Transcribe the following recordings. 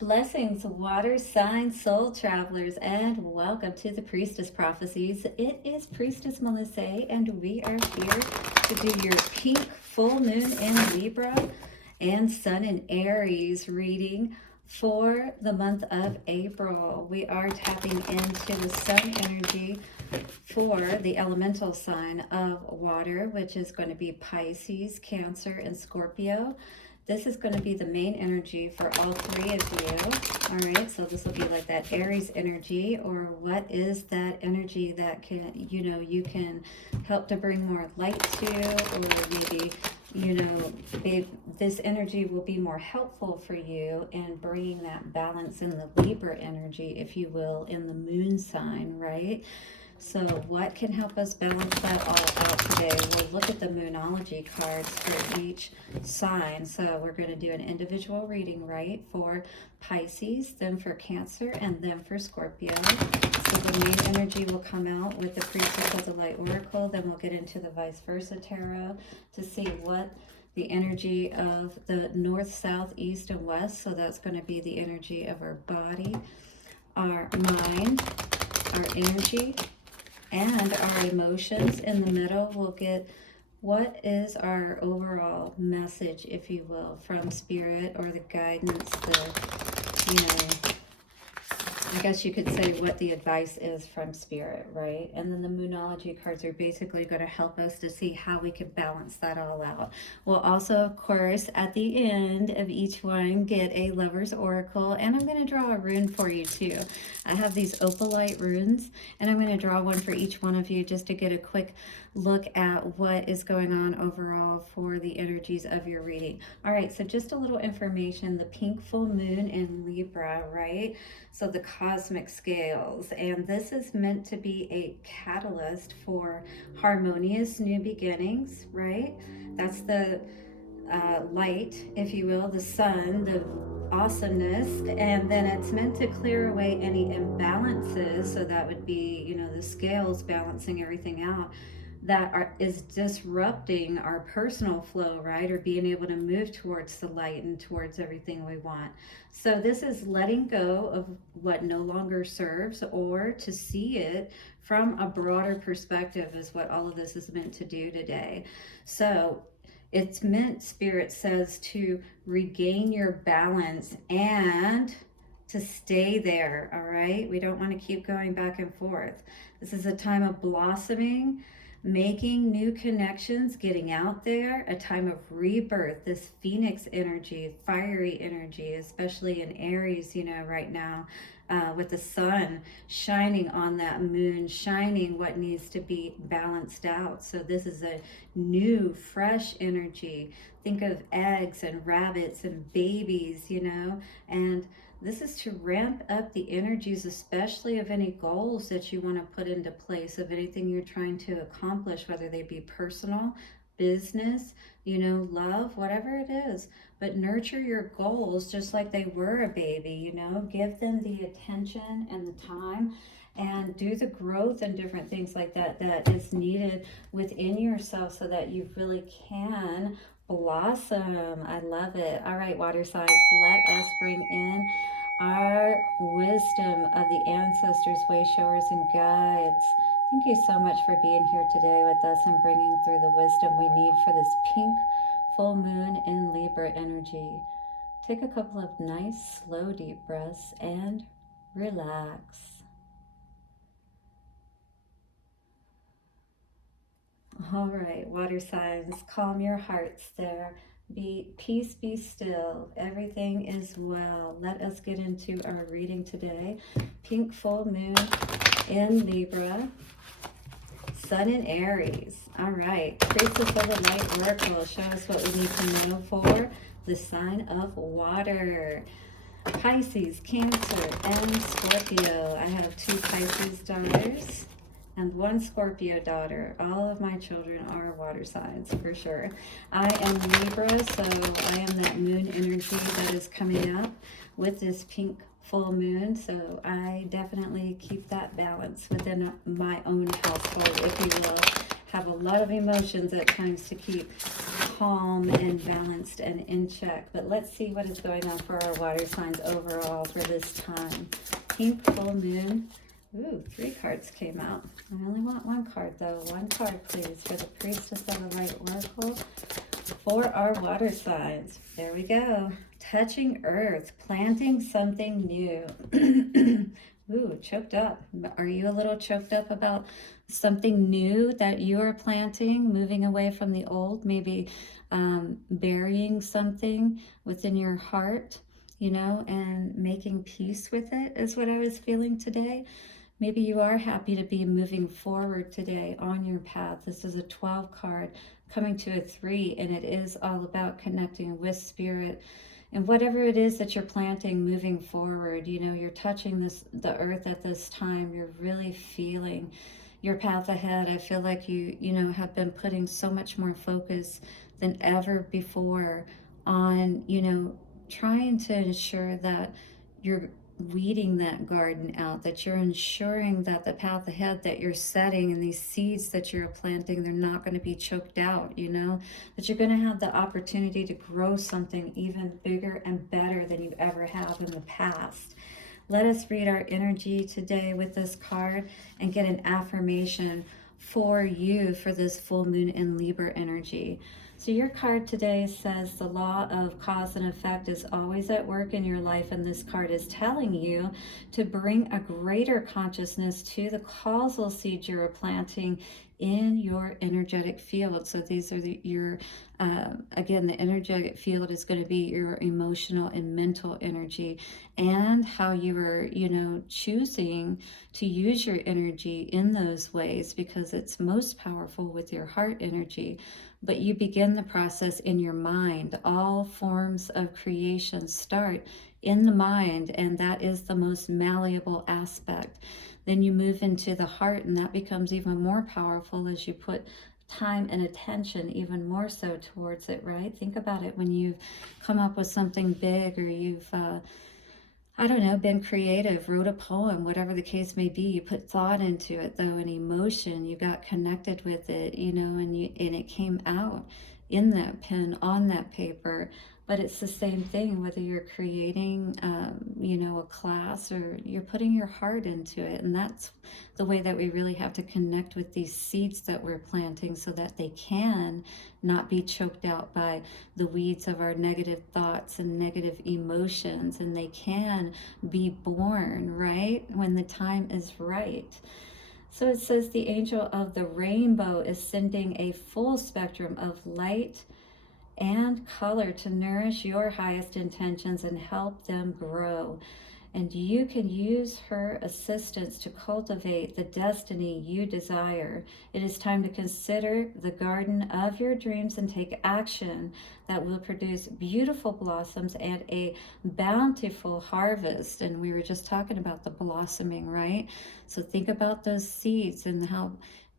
Blessings, water sign soul travelers, and welcome to the Priestess Prophecies. It is Priestess Melissae, and we are here to do your pink full moon in Libra and sun in Aries reading for the month of April. We are tapping into the sun energy for the elemental sign of water, which is going to be Pisces, Cancer, and Scorpio. This is going to be the main energy for all three of you. All right, so this will be like that Aries energy, or what is that energy that can, you can help to bring more light to, or maybe, this energy will be more helpful for you in bringing that balance in the Libra energy, if you will, in the moon sign, right? So what can help us balance that all out today? We'll look at the Moonology cards for each sign. So we're going to do an individual reading, right, for Pisces, then for Cancer, and then for Scorpio. So the main energy will come out with the Priestess of the Light Oracle. Then we'll get into the Vice Versa Tarot to see what the energy of the North, South, East, and West. So that's going to be the energy of our body, our mind, our energy, and our emotions. In the middle, we'll get what is our overall message, if you will, from Spirit, or the guidance, I guess you could say what the advice is from Spirit, right? And then the Moonology cards are basically going to help us to see how we can balance that all out. We'll also, of course, at the end of each one, get a Lover's Oracle, and I'm going to draw a rune for you too. I have these Opalite Runes, and I'm going to draw one for each one of you just to get a quick look at what is going on overall for the energies of your reading. All right, so just a little information. The pink full moon in Libra, right? So the cosmic scales, and this is meant to be a catalyst for harmonious new beginnings, right? That's the light, if you will, the sun, the awesomeness, and then it's meant to clear away any imbalances. So that would be, the scales balancing everything out that is disrupting our personal flow, right? Or being able to move towards the light and towards everything we want. So this is letting go of what no longer serves, or to see it from a broader perspective is what all of this is meant to do today. So it's meant, Spirit says, to regain your balance and to stay there, all right? We don't want to keep going back and forth. This is a time of blossoming, making new connections, getting out there, a time of rebirth, this phoenix energy, fiery energy, especially in Aries, right now, with the sun shining on that moon, shining what needs to be balanced out. So this is a new, fresh energy. Think of eggs and rabbits and babies, and this is to ramp up the energies, especially of any goals that you want to put into place, of anything you're trying to accomplish, whether they be personal, business, love, whatever it is. But nurture your goals just like they were a baby, give them the attention and the time, and do the growth and different things like that that is needed within yourself so that you really can blossom. I love it. All right, water signs, let us bring in our wisdom of the ancestors, way showers, and guides. Thank you so much for being here today with us and bringing through the wisdom we need for this pink full moon in Libra energy. Take a couple of nice, slow, deep breaths and relax. All right, water signs, calm your hearts there. Peace, be still. Everything is well. Let us get into our reading today. Pink full moon in Libra, sun in Aries. All right, Priestess of the Light Oracle, show us what we need to know for the sign of water. Pisces, Cancer, and Scorpio. I have 2 Pisces daughters and 1 Scorpio daughter. All of my children are water signs for sure. I am Libra, so I am that moon energy that is coming up with this pink full moon. So I definitely keep that balance within my own household, if you will. Have a lot of emotions at times to keep calm and balanced and in check. But let's see what is going on for our water signs overall for this time. Pink full moon. Ooh, 3 cards came out. I only want 1 card though. 1 card please for the Priestess of the Light Oracle for our water signs. There we go. Touching earth, planting something new. Ooh, choked up. Are you a little choked up about something new that you are planting, moving away from the old, maybe burying something within your heart, you know, and making peace with it is what I was feeling today. Maybe you are happy to be moving forward today on your path. This is a 12 card coming to a 3, and it is all about connecting with spirit. And whatever it is that you're planting moving forward, you know, you're touching the earth at this time. You're really feeling your path ahead. I feel like you know, have been putting so much more focus than ever before on, you know, trying to ensure that you're weeding that garden out, that you're ensuring that the path ahead that you're setting and these seeds that you're planting, they're not going to be choked out, you know, that you're going to have the opportunity to grow something even bigger and better than you ever have in the past. Let us read our energy today with this card and get an affirmation for you for this full moon in Libra energy. So your card today says the law of cause and effect is always at work in your life, and this card is telling you to bring a greater consciousness to the causal seed you're planting in your energetic field. So these are your again, the energetic field is going to be your emotional and mental energy, and how you are, you know, choosing to use your energy in those ways, because it's most powerful with your heart energy. But you begin the process in your mind. All forms of creation start in the mind, and that is the most malleable aspect. Then you move into the heart, and that becomes even more powerful as you put time and attention even more so towards it, right? Think about it when you've come up with something big, or you've I don't know, been creative, wrote a poem, whatever the case may be. You put thought into it, though, and emotion. You got connected with it, you know, and it came out in that pen, on that paper. But it's the same thing, whether you're creating, you know, a class, or you're putting your heart into it. And that's the way that we really have to connect with these seeds that we're planting, so that they can not be choked out by the weeds of our negative thoughts and negative emotions, and they can be born, right, when the time is right. So it says the angel of the rainbow is sending a full spectrum of light and color to nourish your highest intentions and help them grow. And you can use her assistance to cultivate the destiny you desire. It is time to consider the garden of your dreams and take action that will produce beautiful blossoms and a bountiful harvest. And we were just talking about the blossoming, right? So think about those seeds and how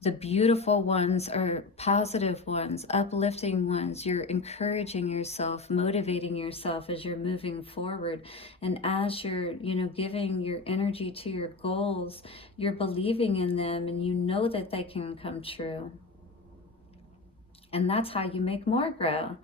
the beautiful ones are positive ones, uplifting ones. You're encouraging yourself, motivating yourself as you're moving forward. And as you're, you know, giving your energy to your goals, you're believing in them, and you know that they can come true. And that's how you make more grow.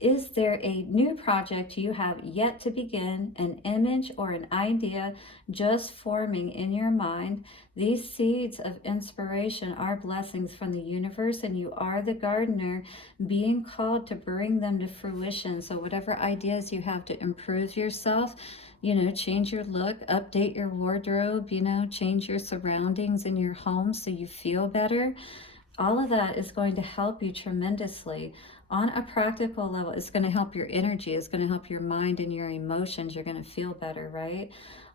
Is there a new project you have yet to begin, an image or an idea just forming in your mind? These seeds of inspiration are blessings from the universe, and you are the gardener being called to bring them to fruition. So whatever ideas you have to improve yourself, you know, change your look, update your wardrobe, you know, change your surroundings in your home so you feel better. All of that is going to help you tremendously. On a practical level, it's going to help your energy, it's going to help your mind and your emotions. You're going to feel better, right?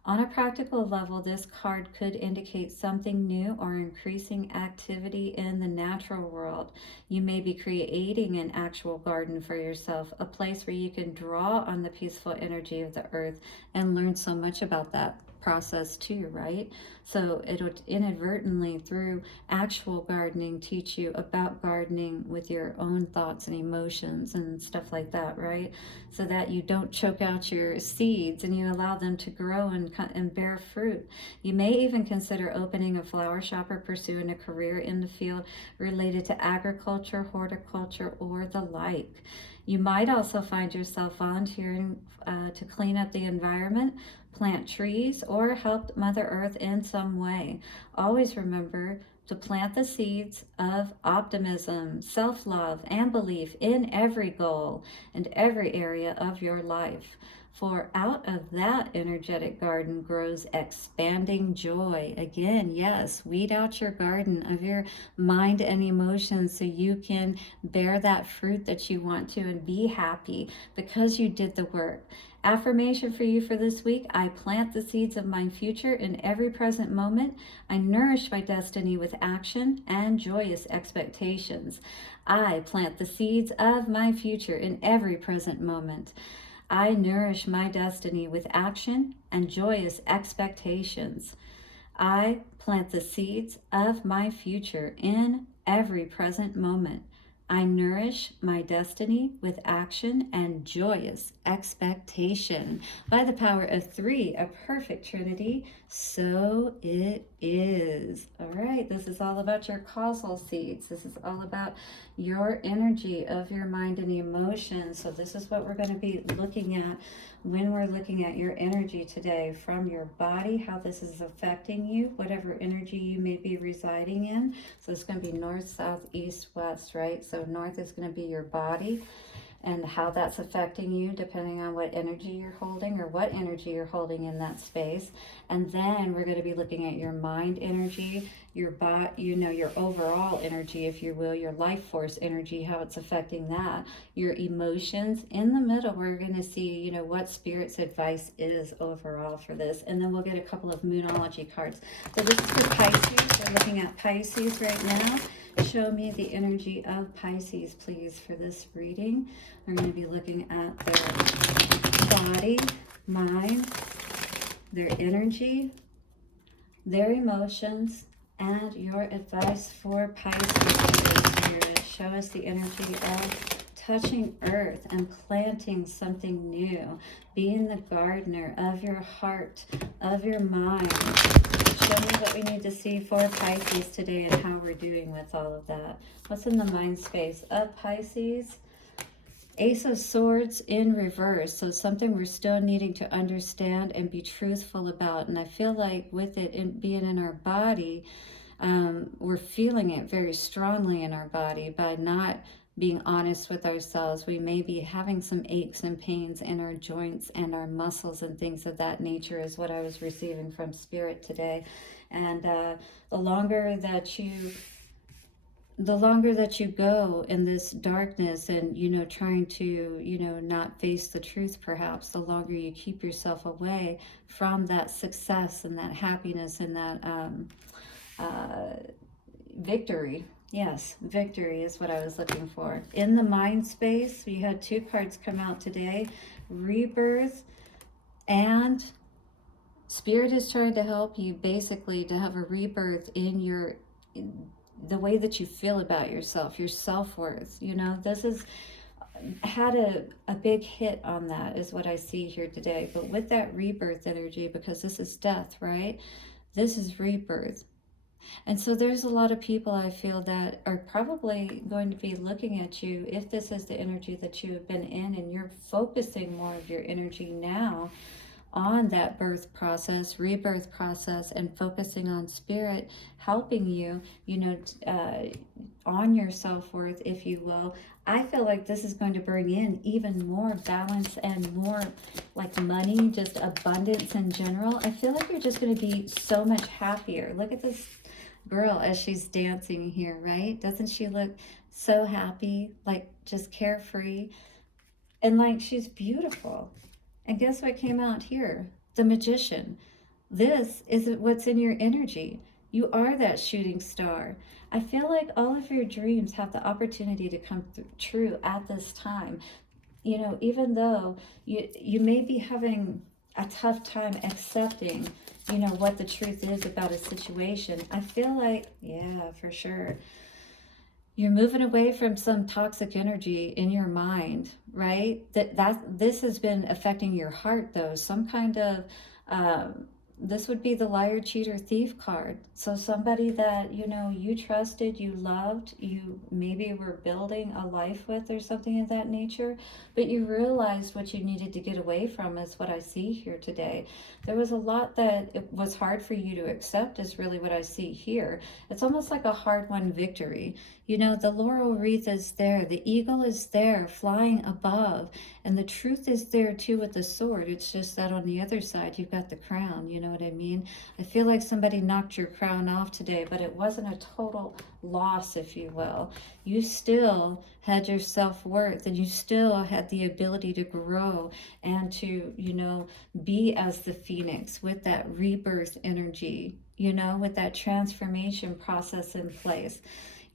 On a practical level, this card could indicate something new or increasing activity in the natural world. You may be creating an actual garden for yourself, a place where you can draw on the peaceful energy of the earth and learn so much about that. process too, right? So it'll inadvertently, through actual gardening, teach you about gardening with your own thoughts and emotions and stuff like that, right? So that you don't choke out your seeds and you allow them to grow and bear fruit. You may even consider opening a flower shop or pursuing a career in the field related to agriculture, horticulture, or the like. You might also find yourself volunteering to clean up the environment, plant trees, or help Mother Earth in some way. Always remember to plant the seeds of optimism, self-love, and belief in every goal and every area of your life. For out of that energetic garden grows expanding joy. Again, yes, weed out your garden of your mind and emotions so you can bear that fruit that you want to and be happy because you did the work. Affirmation for you for this week: I plant the seeds of my future in every present moment. I nourish my destiny with action and joyous expectations. I plant the seeds of my future in every present moment. I nourish my destiny with action and joyous expectations. I plant the seeds of my future in every present moment. I nourish my destiny with action and joyous expectation. By the power of three, a perfect trinity, so it is. All right, this is all about your causal seeds. This is all about your energy of your mind and emotions. So this is what we're going to be looking at when we're looking at your energy today, from your body, how this is affecting you, whatever energy you may be residing in. So it's going to be north, south, east, west, right? So north is going to be your body and how that's affecting you depending on what energy you're holding or what energy you're holding in that space. And then we're going to be looking at your mind energy, your body, your overall energy, if you will, your life force energy, how it's affecting that, your emotions. In the middle, we're going to see, what Spirit's advice is overall for this. And then we'll get a couple of Moonology cards. So this is for Pisces. We're looking at Pisces right now. Show me the energy of Pisces, please, for this reading. We're going to be looking at their body, mind, their energy, their emotions, and your advice for Pisces. Spirit. Show us the energy of touching earth and planting something new, being the gardener of your heart, of your mind. Show me what we need to see for Pisces today and how we're doing with all of that. What's in the mind space of Pisces? Ace of Swords in reverse. So something we're still needing to understand and be truthful about. And I feel like with it being in our body, we're feeling it very strongly in our body by not being honest with ourselves. We may be having some aches and pains in our joints and our muscles and things of that nature, is what I was receiving from Spirit today. And the longer that you go in this darkness and, trying to, not face the truth, perhaps, the longer you keep yourself away from that success and that happiness and that victory. Yes, victory is what I was looking for. In the mind space, we had two cards come out today: rebirth, and Spirit is trying to help you basically to have a rebirth in the way that you feel about yourself, your self-worth. This has had a big hit on that, is what I see here today. But with that rebirth energy, because this is death, right? This is rebirth. And so there's a lot of people, I feel, that are probably going to be looking at you, if this is the energy that you have been in, and you're focusing more of your energy now on that birth process, rebirth process, and focusing on Spirit helping you, on your self-worth, if you will. I feel like this is going to bring in even more balance and more like money, just abundance in general. I feel like you're just going to be so much happier. Look at this girl as she's dancing here, right? Doesn't she look so happy, like just carefree, and like she's beautiful? And guess what came out here? The Magician. This is what's in your energy. You are that shooting star. I feel like all of your dreams have the opportunity to come true at this time. Even though you may be having a tough time accepting, you know, what the truth is about a situation. I feel like, yeah, for sure. You're moving away from some toxic energy in your mind, right? This has been affecting your heart though. Some kind of um, this would be the liar, cheater, thief card. So somebody that, you know, you trusted, you loved, you maybe were building a life with or something of that nature, but you realized what you needed to get away from is what I see here today. There was a lot that it was hard for you to accept is really what I see here. It's almost like a hard-won victory. You know, the laurel wreath is there, the eagle is there flying above, and the truth is there too with the sword. It's just that on the other side, you've got the crown. You know what I mean? I feel like somebody knocked your crown off today, but it wasn't a total loss, if you will. You still had your self-worth, and you still had the ability to grow and to, you know, be as the phoenix with that rebirth energy, you know, with that transformation process in place.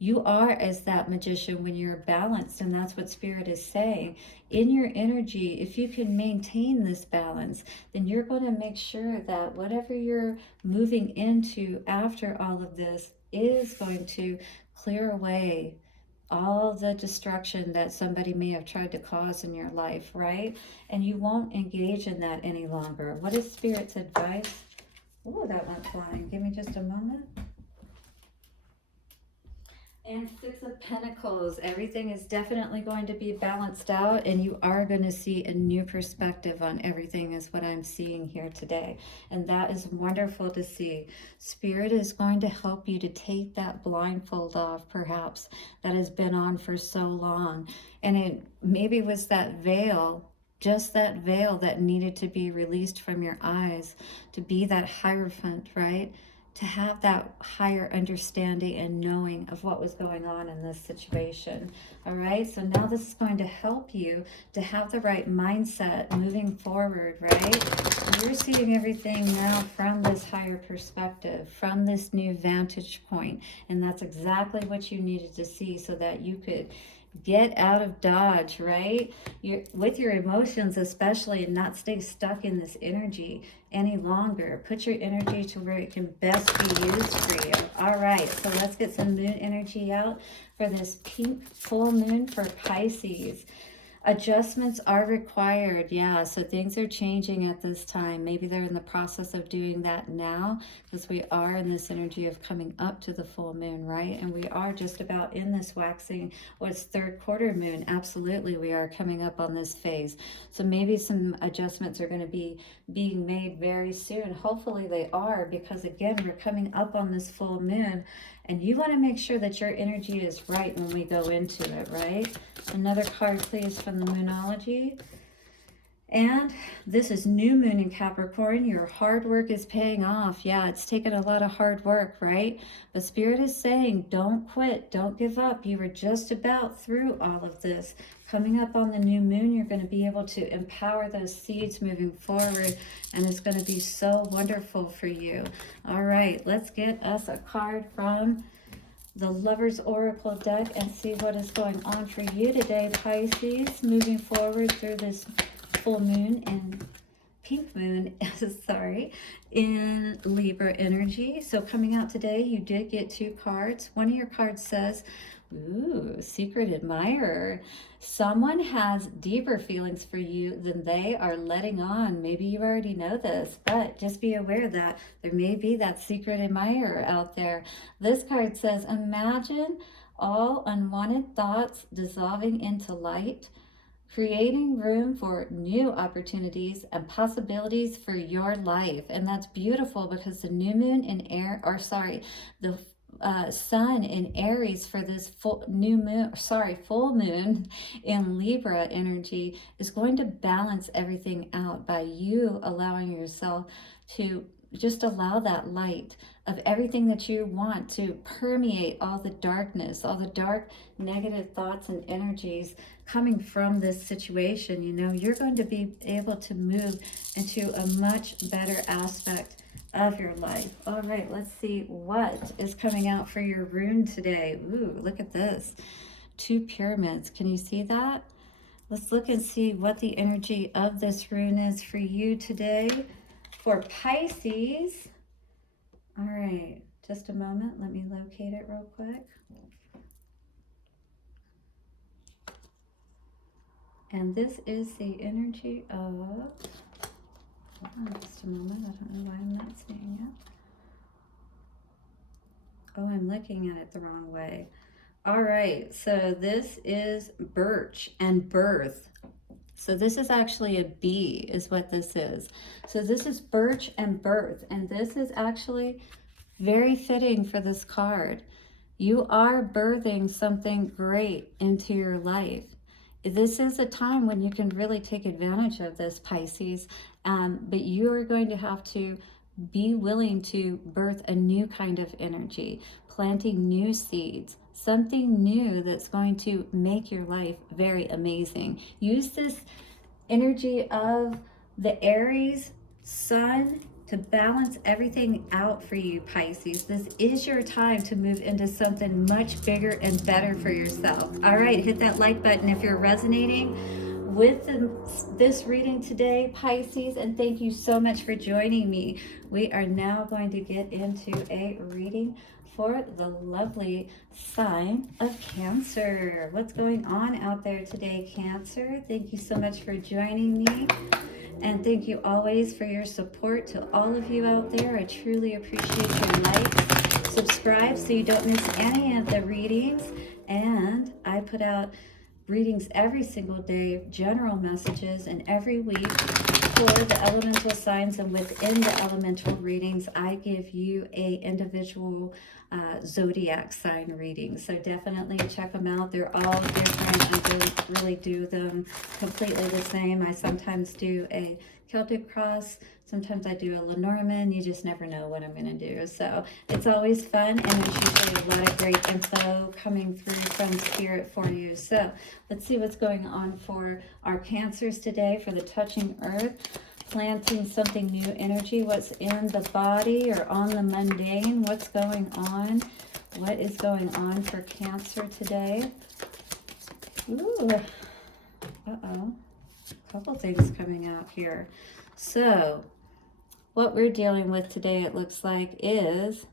You are as that magician when you're balanced, and that's what Spirit is saying. In your energy, if you can maintain this balance, then you're going to make sure that whatever you're moving into after all of this is going to clear away all the destruction that somebody may have tried to cause in your life, right? And you won't engage in that any longer. What is Spirit's advice? Oh, that went flying. Give me just a moment. And Six of Pentacles, everything is definitely going to be balanced out, and you are going to see a new perspective on everything is what I'm seeing here today. And that is wonderful to see. Spirit is going to help you to take that blindfold off, perhaps, that has been on for so long. And it maybe was that veil, just that veil that needed to be released from your eyes to be that Hierophant, right? To have that higher understanding and knowing of what was going on in this situation. All right, so now this is going to help you to have the right mindset moving forward, right? You're seeing everything now from this higher perspective, from this new vantage point, and that's exactly what you needed to see so that you could get out of Dodge, right? With your emotions especially, and not stay stuck in this energy any longer. Put your energy to where it can best be used for you. All right, so let's get some moon energy out for this pink full moon for Pisces. Adjustments are required, yeah, so things are changing at this time. Maybe they're in the process of doing that now because we are in this energy of coming up to the full moon, right? And we are just about in this waxing, what's third quarter moon. Absolutely, we are coming up on this phase. So maybe some adjustments are going to be being made very soon. Hopefully they are, because again, we're coming up on this full moon, and you want to make sure that your energy is right when we go into it, right? Another card, please, from the Moonology. And this is new moon in Capricorn. Your hard work is paying off. Yeah, it's taken a lot of hard work, right? But Spirit is saying, don't quit, don't give up. You were just about through all of this. Coming up on the new moon, you're going to be able to empower those seeds moving forward, and it's going to be so wonderful for you. All right, let's get us a card from the Lover's Oracle deck and see what is going on for you today, Pisces, moving forward through this full moon and pink moon, sorry, in Libra energy. So coming out today, you did get two cards. One of your cards says, ooh, secret admirer. Someone has deeper feelings for you than they are letting on. Maybe you already know this, but just be aware that there may be that secret admirer out there. This card says, imagine all unwanted thoughts dissolving into light, creating room for new opportunities and possibilities for your life. And that's beautiful because the new moon in air, or sorry, the sun in Aries for this full moon in Libra energy is going to balance everything out by you allowing yourself to just allow that light of everything that you want to permeate all the darkness, all the dark negative thoughts and energies coming from this situation. You know, you're going to be able to move into a much better aspect of your life. All right, let's see what is coming out for your rune today. Ooh, look at this. Two pyramids. Can you see that? Let's look and see what the energy of this rune is for you today. For Pisces. All right, just a moment. Let me locate it real quick. And this is the energy of, hold on just a moment. I don't know why I'm not seeing it. Oh, I'm looking at it the wrong way. All right, so this is birch and birth. So this is actually a bee is what this is. So this is birch and birth, and this is actually very fitting for this card. You are birthing something great into your life. This is a time when you can really take advantage of this, Pisces, but you are going to have to be willing to birth a new kind of energy, planting new seeds, something new that's going to make your life very amazing. Use this energy of the Aries sun to balance everything out for you, Pisces. This is your time to move into something much bigger and better for yourself. All right, hit that like button if you're resonating with this reading today, Pisces, and thank you so much for joining me. We are now going to get into a reading for the lovely sign of Cancer. What's going on out there today, Cancer? Thank you so much for joining me. And thank you always for your support to all of you out there. I truly appreciate your likes. Subscribe so you don't miss any of the readings. And I put out readings every single day, general messages, and every week for the elemental signs. And within the elemental readings, I give you a individual zodiac sign reading. So definitely check them out. They're all different. I don't really do them completely the same. I sometimes do a Celtic cross. Sometimes I do a Lenormand. You just never know what I'm going to do. So it's always fun, and there's usually a lot of great info coming through from Spirit for you. So let's see what's going on for our Cancers today for the Touching Earth. Planting something new energy. What's in the body or on the mundane? What's going on? What is going on for Cancer today? Ooh. Uh-oh. A couple things coming out here. So what we're dealing with today, it looks like, is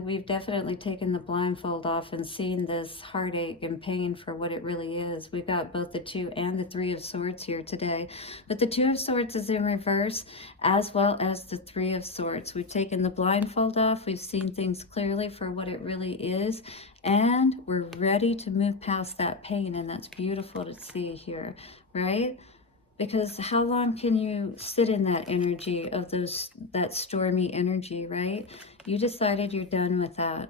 we've definitely taken the blindfold off and seen this heartache and pain for what it really is. We've got both the 2 and the 3 of Swords here today. But the 2 of Swords is in reverse, as well as the 3 of Swords. We've taken the blindfold off. We've seen things clearly for what it really is. And we're ready to move past that pain. And that's beautiful to see here, right? Because how long can you sit in that energy of that stormy energy, right? You decided you're done with that.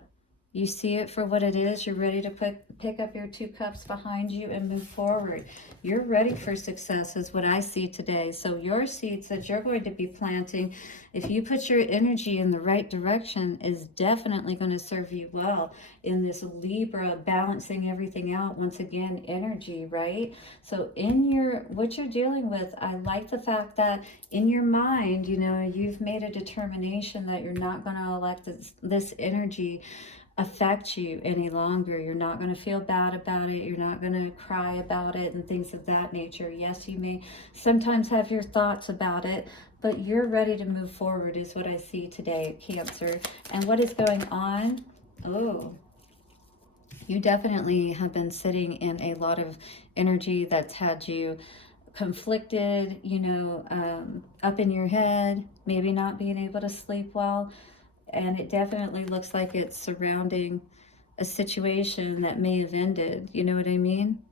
You see it for what it is. You're ready to pick up your 2 cups behind you and move forward. You're ready for success is what I see today. So your seeds that you're going to be planting, if you put your energy in the right direction, is definitely going to serve you well in this Libra balancing everything out. Once again, energy, right? So in what you're dealing with, I like the fact that in your mind, you've made a determination that you're not going to let this energy affect you any longer. You're not going to feel bad about it. You're not going to cry about it and things of that nature. Yes, you may sometimes have your thoughts about it, but you're ready to move forward is what I see today, Cancer. And what is going on? Oh, you definitely have been sitting in a lot of energy that's had you conflicted, up in your head, maybe not being able to sleep well. And it definitely looks like it's surrounding a situation that may have ended. You know what I mean?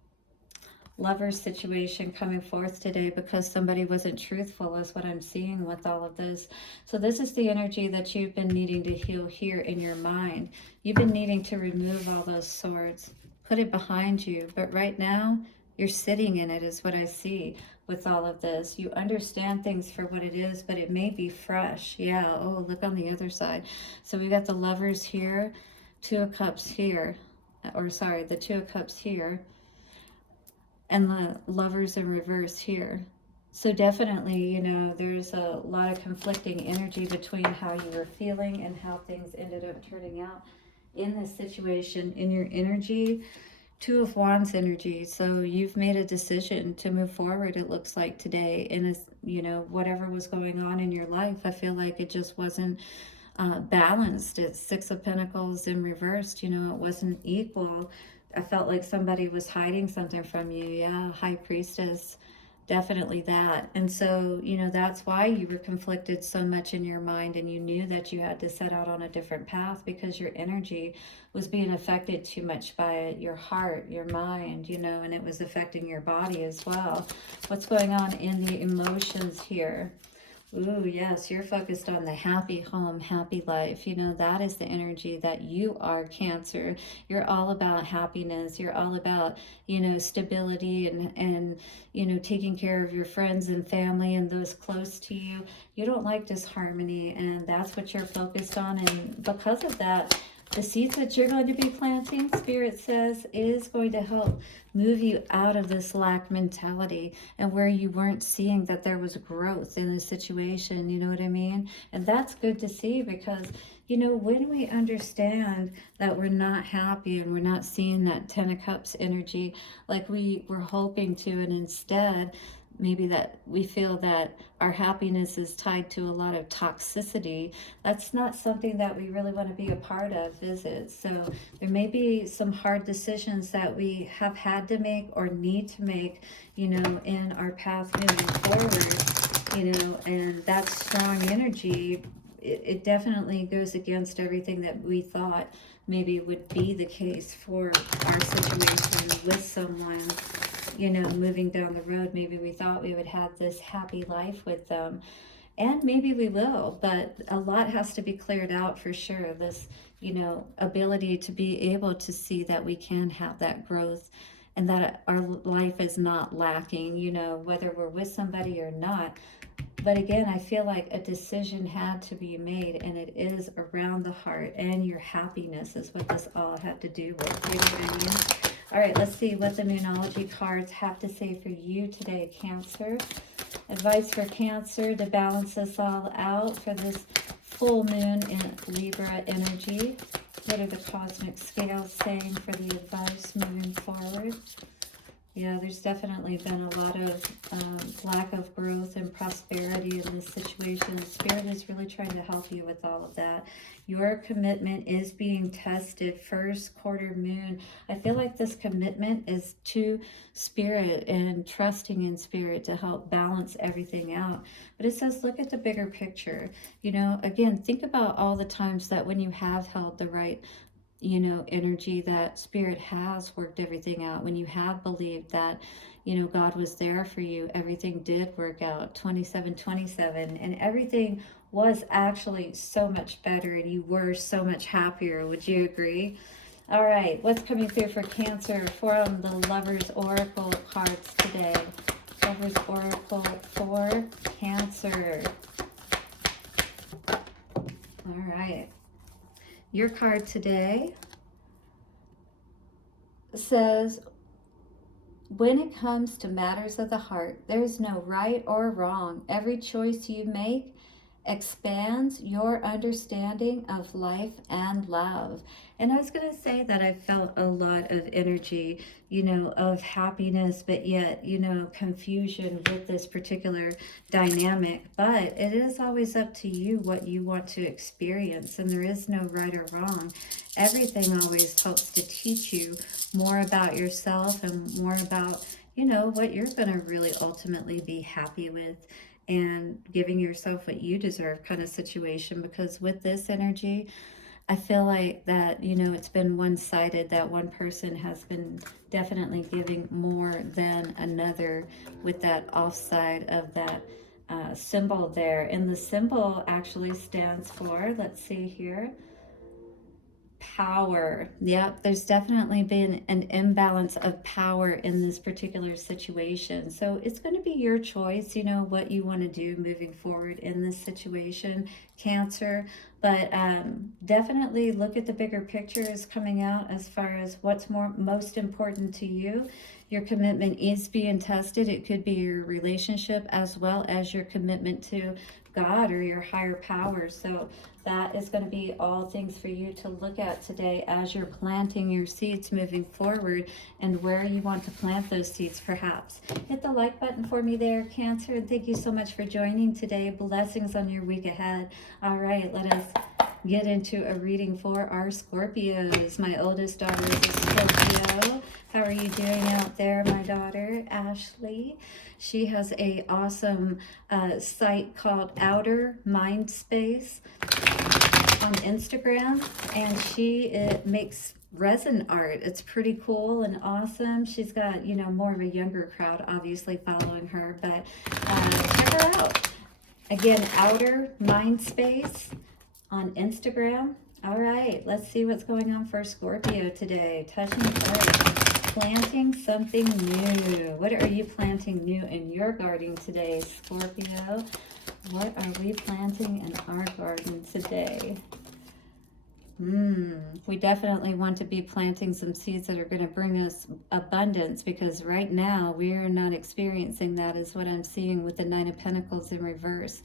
Lover's situation coming forth today because somebody wasn't truthful is what I'm seeing with all of this. So this is the energy that you've been needing to heal here in your mind. You've been needing to remove all those swords, put it behind you. But right now, you're sitting in it is what I see with all of this. You understand things for what it is, but it may be fresh. Yeah, oh, look on the other side. So we got the Lovers here, 2 of Cups here, or sorry, the 2 of Cups here, and the Lovers in reverse here. So definitely, there's a lot of conflicting energy between how you were feeling and how things ended up turning out in this situation, in your energy. Two of Wands energy. So you've made a decision to move forward, it looks like today. And it's, you know, whatever was going on in your life, I feel like it just wasn't balanced. It's Six of Pentacles in reversed, you know, it wasn't equal. I felt like somebody was hiding something from you. Yeah, High Priestess, definitely that. And so, you know, that's why you were conflicted so much in your mind, and you knew that you had to set out on a different path because your energy was being affected too much by your heart, your mind, you know, and it was affecting your body as well. What's going on in the emotions here? Ooh, yes, you're focused on the happy home, happy life. You know, that is the energy that you are, Cancer. You're all about happiness. You're all about, you know, stability and you know, taking care of your friends and family and those close to you. You don't like disharmony, and that's what you're focused on. And because of that, the seeds that you're going to be planting, Spirit says, is going to help move you out of this lack mentality and where you weren't seeing that there was growth in the situation. You know what I mean? And that's good to see because, you know, when we understand that we're not happy and we're not seeing that Ten of Cups energy like we were hoping to, and instead, maybe that we feel that our happiness is tied to a lot of toxicity, that's not something that we really want to be a part of, is it? So there may be some hard decisions that we have had to make or need to make, you know, in our path moving forward, you know, and that strong energy, it definitely goes against everything that we thought maybe would be the case for our situation with someone, you know, moving down the road. Maybe we thought we would have this happy life with them, and maybe we will, but a lot has to be cleared out for sure. This, you know, ability to be able to see that we can have that growth and that our life is not lacking, you know, whether we're with somebody or not. But again, I feel like a decision had to be made, and it is around the heart, and your happiness is what this all had to do with. You know what I mean? All right, let's see what the Moonology cards have to say for you today, Cancer. Advice for Cancer to balance this all out for this full moon in Libra energy. What are the cosmic scales saying for the advice moving forward? Yeah, there's definitely been a lot of lack of growth and prosperity in this situation. Spirit is really trying to help you with all of that. Your commitment is being tested. First quarter moon. I feel like this commitment is to Spirit and trusting in Spirit to help balance everything out. But it says, look at the bigger picture. You know, again, think about all the times that when you have held the right, you know, energy, that Spirit has worked everything out. When you have believed that, you know, God was there for you, everything did work out. 2727, and everything was actually so much better, and you were so much happier. Would you agree? All right, what's coming through for Cancer from the Lover's Oracle cards today? Lover's Oracle for Cancer. All right. Your card today says, when it comes to matters of the heart, there is no right or wrong. Every choice you make expands your understanding of life and love. And I was going to say that I felt a lot of energy, you know, of happiness, but yet, you know, confusion with this particular dynamic. But it is always up to you what you want to experience, and there is no right or wrong. Everything always helps to teach you more about yourself and more about, you know, what you're going to really ultimately be happy with, and giving yourself what you deserve kind of situation. Because with this energy, I feel like that, you know, it's been one-sided, that one person has been definitely giving more than another with that offside of that symbol there. And the symbol actually stands for, let's see here, power. Yep, there's definitely been an imbalance of power in this particular situation. So it's going to be your choice, you know, what you want to do moving forward in this situation, Cancer. But definitely look at the bigger picture is coming out as far as what's most important to you. Your commitment is being tested. It could be your relationship as well as your commitment to God or your higher power. So that is going to be all things for you to look at today as you're planting your seeds moving forward, and where you want to plant those seeds perhaps. Hit the like button for me there, Cancer, and thank you so much for joining today. Blessings on your week ahead. All right, let us get into a reading for our Scorpios. My oldest daughter is a Scorpio. How are you doing out there, my daughter, Ashley? She has a awesome site called Outer Mind Space on Instagram, and she makes resin art. It's pretty cool and awesome. She's got, you know, more of a younger crowd obviously following her, but check her out. Again, Outer Mind Space on Instagram. All right, let's see what's going on for Scorpio today. Touching earth, planting something new. What are you planting new in your garden today, Scorpio? What are we planting in our garden today? We definitely want to be planting some seeds that are going to bring us abundance, because right now we are not experiencing that, is what I'm seeing with the Nine of Pentacles in reverse.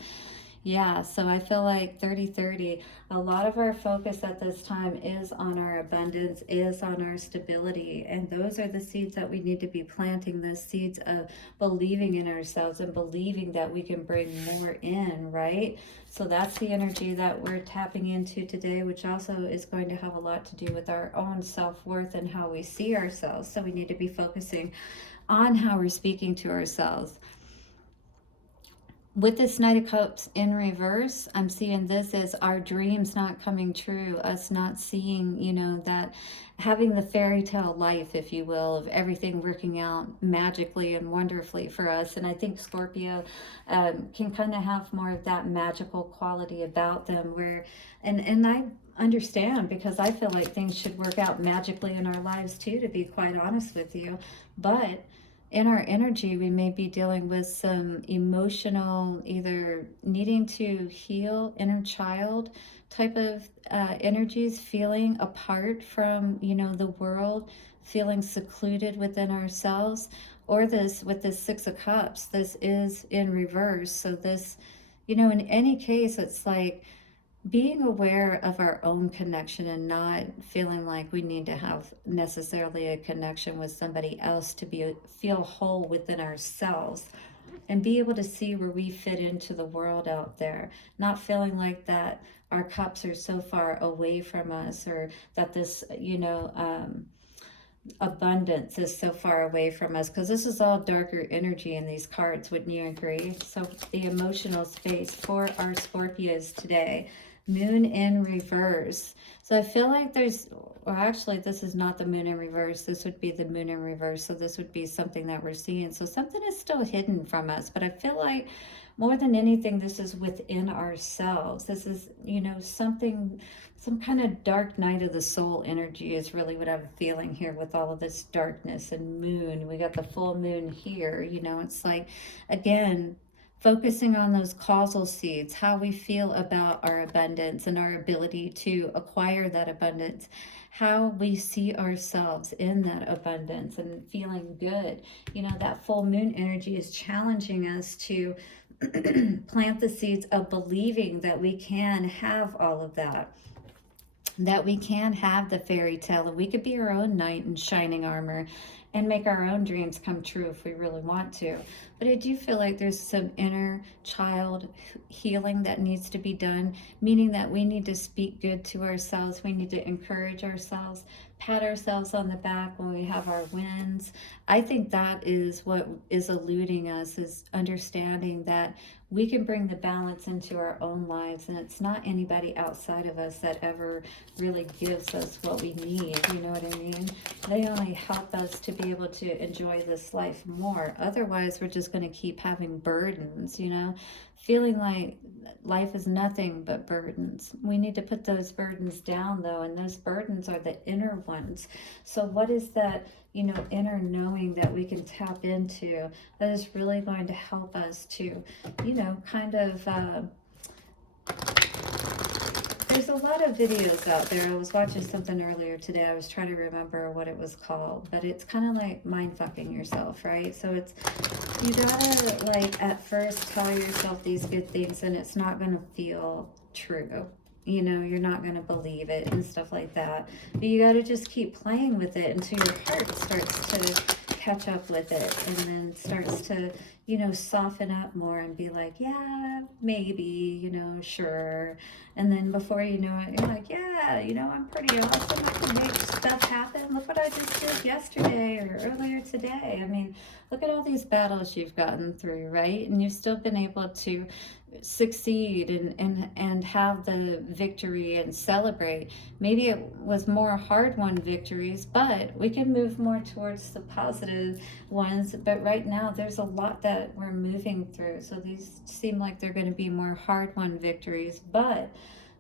Yeah, so I feel like 30-30, a lot of our focus at this time is on our abundance, is on our stability. And those are the seeds that we need to be planting, the seeds of believing in ourselves and believing that we can bring more in, right? So that's the energy that we're tapping into today, which also is going to have a lot to do with our own self-worth and how we see ourselves. So we need to be focusing on how we're speaking to ourselves. With this Knight of Cups in reverse, I'm seeing this as our dreams not coming true, us not seeing, you know, that having the fairy tale life, if you will, of everything working out magically and wonderfully for us. And I think Scorpio can kind of have more of that magical quality about them, where, and I understand, because I feel like things should work out magically in our lives too, to be quite honest with you. But in our energy, we may be dealing with some emotional, either needing to heal inner child type of energies, feeling apart from, you know, the world, feeling secluded within ourselves. Or this, with this Six of Cups, this is in reverse. So this, you know, in any case, it's like being aware of our own connection and not feeling like we need to have necessarily a connection with somebody else to feel whole within ourselves, and be able to see where we fit into the world out there, not feeling like that our cups are so far away from us, or that this, you know, abundance is so far away from us, because this is all darker energy in these cards. Wouldn't you agree? So the emotional space for our Scorpios today, Moon in reverse. So I feel like there's, or actually this is not the Moon in reverse, this would be the Moon in reverse. So this would be something that we're seeing. So something is still hidden from us, but I feel like more than anything, this is within ourselves. This is, you know, something, some kind of dark night of the soul energy is really what I'm feeling here with all of this darkness and moon. We got the full moon here, you know, it's like, again, focusing on those causal seeds, how we feel about our abundance and our ability to acquire that abundance, how we see ourselves in that abundance and feeling good. You know, that full moon energy is challenging us to plant the seeds of believing that we can have all of that, that we can have the fairy tale, and we could be our own knight in shining armor and make our own dreams come true if we really want to. But I do feel like there's some inner child healing that needs to be done, meaning that we need to speak good to ourselves. We need to encourage ourselves, pat ourselves on the back when we have our wins. I think that is what is eluding us, is understanding that we can bring the balance into our own lives, and it's not anybody outside of us that ever really gives us what we need. You know what I mean? They only help us to be able to enjoy this life more. Otherwise, we're just going to keep having burdens, you know, feeling like life is nothing but burdens. We need to put those burdens down, though, and those burdens are the inner ones. So what is that, you know, inner knowing that we can tap into that is really going to help us to, you know, kind of There's a lot of videos out there. I was watching something earlier today. I was trying to remember what it was called, but it's kind of like mind fucking yourself, right? So it's, you gotta like at first tell yourself these good things and it's not gonna feel true. You know, you're not gonna believe it and stuff like that. But you gotta just keep playing with it until your heart starts to catch up with it and then starts to, you know, soften up more and be like, yeah, maybe, you know, sure. And then before you know it, you're like, yeah, you know, I'm pretty awesome. I can make stuff happen. Look what I just did yesterday or earlier today. I mean, look at all these battles you've gotten through, right? And you've still been able to succeed and have the victory and celebrate. Maybe it was more hard-won victories, but we can move more towards the positive ones. But right now, there's a lot that we're moving through. So these seem like they're going to be more hard-won victories, but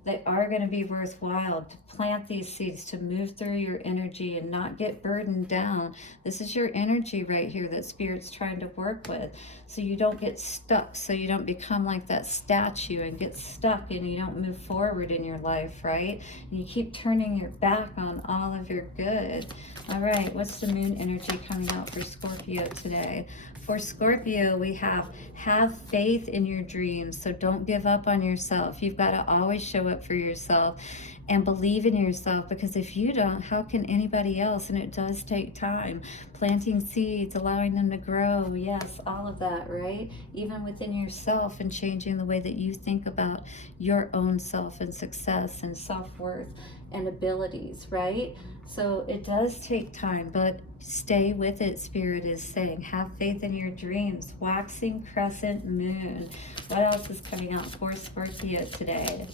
they are going to be worthwhile to plant these seeds, to move through your energy and not get burdened down. This is your energy right here that Spirit's trying to work with. So you don't get stuck, so you don't become like that statue and get stuck and you don't move forward in your life, right? And you keep turning your back on all of your good. All right, what's the moon energy coming out for Scorpio today? For Scorpio, we have faith in your dreams. So don't give up on yourself. You've got to always show up for yourself and believe in yourself, because if you don't, how can anybody else? And it does take time. Planting seeds, allowing them to grow. Yes, all of that, right? Even within yourself and changing the way that you think about your own self and success and self-worth and abilities, right? So it does take time, but stay with it, Spirit is saying. Have faith in your dreams. Waxing crescent moon. What else is coming out for Scorpio today?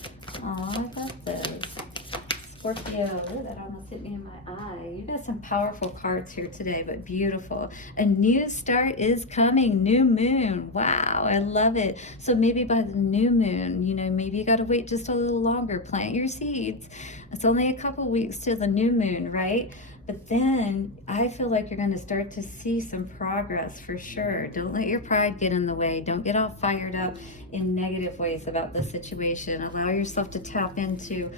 Oh, I love this. Scorpio, ooh, that almost hit me in my eye. You got some powerful cards here today, but beautiful. A new start is coming. New moon. Wow, I love it. So maybe by the new moon, you know, maybe you got to wait just a little longer. Plant your seeds. It's only a couple weeks till the new moon, right? But then I feel like you're going to start to see some progress for sure. Don't let your pride get in the way. Don't get all fired up in negative ways about the situation. Allow yourself to tap into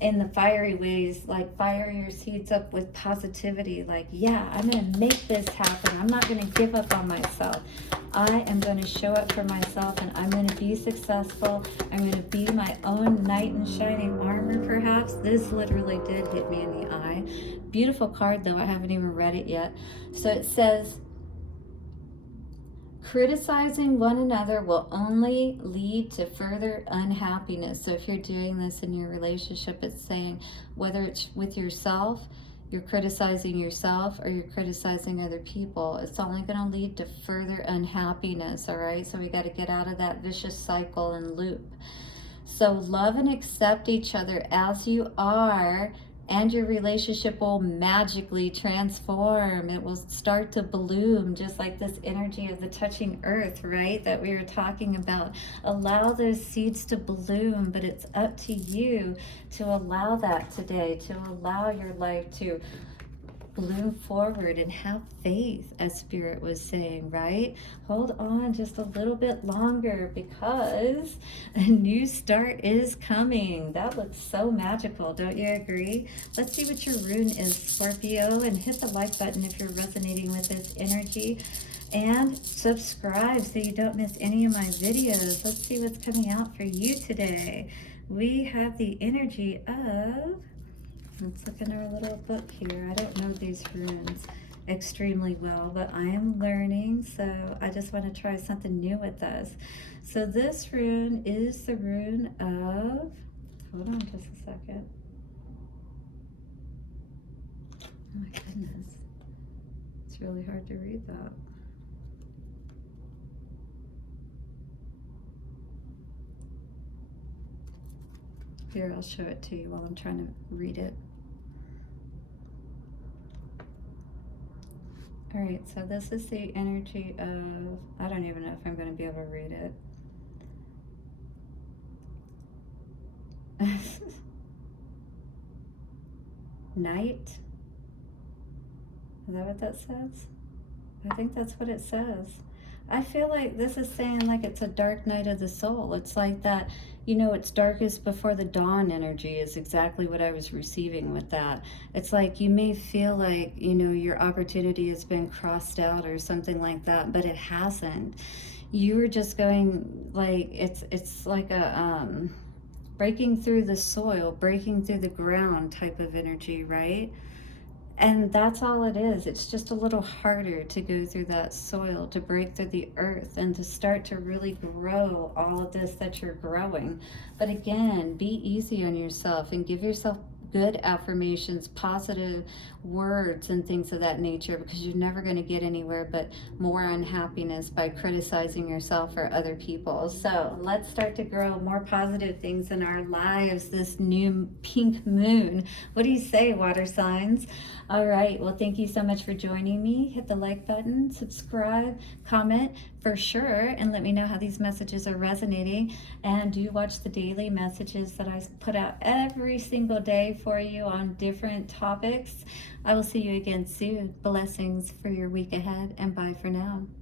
in the fiery ways, like fire your seeds up with positivity, like, yeah, I'm going to make this happen. I'm not going to give up on myself. I am going to show up for myself and I'm going to be successful. I'm going to be my own knight in shining armor, perhaps. This literally did hit me in the eye. Beautiful card, though. I haven't even read it yet. So it says, criticizing one another will only lead to further unhappiness. So if you're doing this in your relationship, it's saying whether it's with yourself, you're criticizing yourself, or you're criticizing other people, it's only going to lead to further unhappiness, all right? So we got to get out of that vicious cycle and loop. So love and accept each other as you are, and your relationship will magically transform. It will start to bloom, just like this energy of the touching earth, right? That we were talking about. Allow those seeds to bloom, but it's up to you to allow that today, to allow your life to bloom forward and have faith, as Spirit was saying, right? Hold on just a little bit longer, because a new start is coming. That looks so magical, don't you agree? Let's see what your rune is, Scorpio, and hit the like button if you're resonating with this energy, and subscribe so you don't miss any of my videos. Let's see what's coming out for you today. We have the energy of, let's look in our little book here. I don't know these runes extremely well, but I am learning, so I just want to try something new with this. So this rune is the rune of, hold on just a second. Oh my goodness. It's really hard to read that. Here, I'll show it to you while I'm trying to read it. All right, so this is the energy of, I don't even know if I'm going to be able to read it. Night? Is that what that says? I think that's what it says. I feel like this is saying like it's a dark night of the soul. It's like that, you know, it's darkest before the dawn energy is exactly what I was receiving with that. It's like you may feel like, you know, your opportunity has been crossed out or something like that, but it hasn't. You were just going like it's like a breaking through the soil, breaking through the ground type of energy, right? And that's all it is. It's just a little harder to go through that soil, to break through the earth, and to start to really grow all of this that you're growing. But again, be easy on yourself and give yourself good affirmations, positive words, and things of that nature, because you're never going to get anywhere but more unhappiness by criticizing yourself or other people. So let's start to grow more positive things in our lives this new pink moon. What do you say, water signs? All right. Well, thank you so much for joining me. Hit the like button, subscribe, comment for sure, and let me know how these messages are resonating. And do watch the daily messages that I put out every single day for you on different topics. I will see you again soon. Blessings for your week ahead, and bye for now.